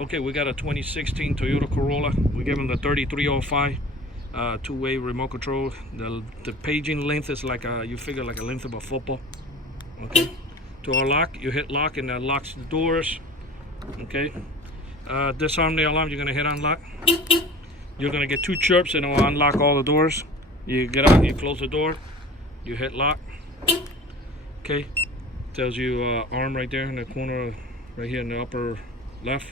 Okay, we got a 2016 Toyota Corolla. We give them the 3305 two-way remote control. The paging length is like you figure like a length of a football. Okay. To unlock, you hit lock and that locks the doors. Okay. Disarm the alarm. You're gonna hit unlock. You're gonna get 2 chirps and it will unlock all the doors. You get out, you close the door, you hit lock. Okay. Tells you arm right there in the corner, right here in the upper left.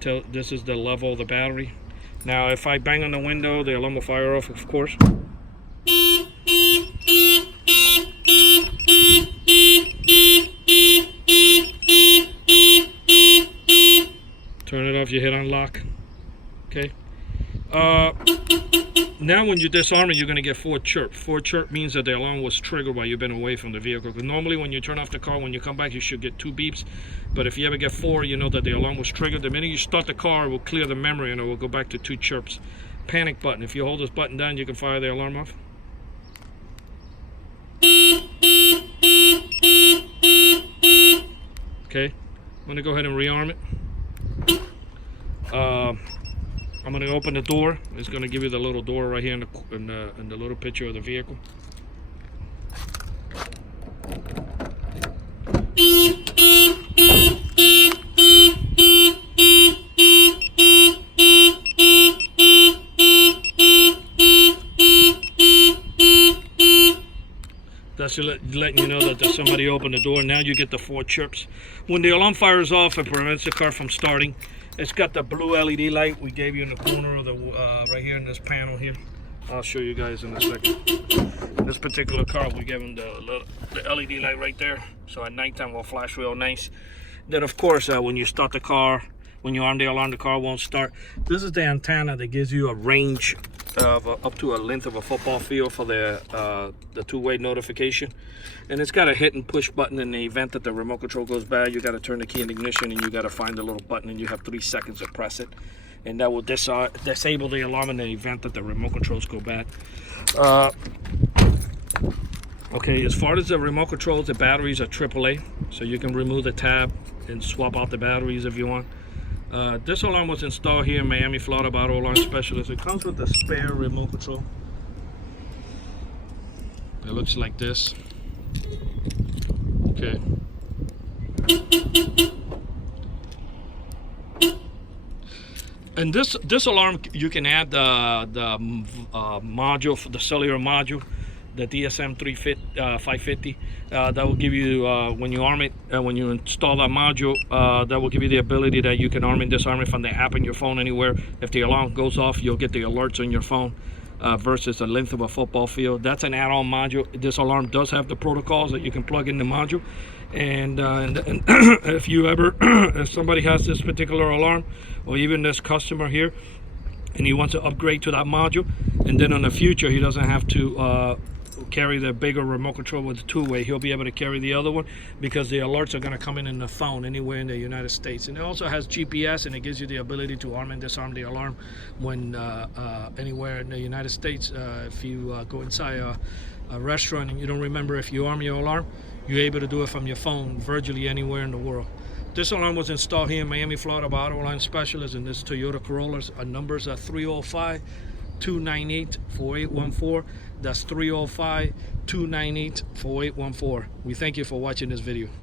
This is the level of the battery. Now if I bang on the window, the alarm will fire off, of course. Turn it off, you hit unlock. Okay. Now when you disarm it, you're going to get 4 chirp. 4 chirp means that the alarm was triggered while you've been away from the vehicle. Because normally when you turn off the car, when you come back, you should get 2 beeps. But if you ever get 4, you know that the alarm was triggered. The minute you start the car, it will clear the memory and it will go back to 2 chirps. Panic button. If you hold this button down, you can fire the alarm off. Okay. I'm going to go ahead and rearm it. I'm going to open the door. It's going to give you the little door right here in the little picture of the vehicle. That's letting you know that there's somebody opened the door. Now you get the 4 chirps. When the alarm fires off, it prevents the car from starting. It's got the blue LED light we gave you in the corner of the right here in this panel here. I'll show you guys in a second. This particular car, we gave them the LED light right there, so at nighttime will flash real nice. Then of course, when you start the car, when you're on the alarm, the car won't start. This is the antenna that gives you a range of up to a length of a football field for the 2-way notification. And it's got a hit and push button. In the event that the remote control goes bad, you got to turn the key in ignition and you got to find the little button, and you have 3 seconds to press it, and that will disable the alarm in the event that the remote controls go bad. Okay, as far as the remote controls, the batteries are AAA, so you can remove the tab and swap out the batteries if you want. This alarm was installed here in Miami, Florida by Auto Alarm Specialist. It comes with the spare remote control. It looks like this. Okay. And this alarm, you can add the module for the cellular module, the DSM 550. That will give you, when you arm it, when you install that module, that will give you the ability that you can arm and disarm it from the app in your phone anywhere. If the alarm goes off, you'll get the alerts on your phone versus the length of a football field. That's an add-on module. This alarm does have the protocols that you can plug in the module. And if you ever, if somebody has this particular alarm, or even this customer here, and he wants to upgrade to that module, and then in the future he doesn't have to carry the bigger remote control with the 2-way, he'll be able to carry the other one, because the alerts are going to come in the phone anywhere in the United States. And it also has GPS, and it gives you the ability to arm and disarm the alarm when anywhere in the United States. If you go inside a restaurant and you don't remember if you arm your alarm, you're able to do it from your phone virtually anywhere in the world. This alarm was installed here in Miami, Florida by Auto Alarm Specialist, and this Toyota Corolla. Our numbers are 305-298-4814. That's 305-298-4814. We thank you for watching this video.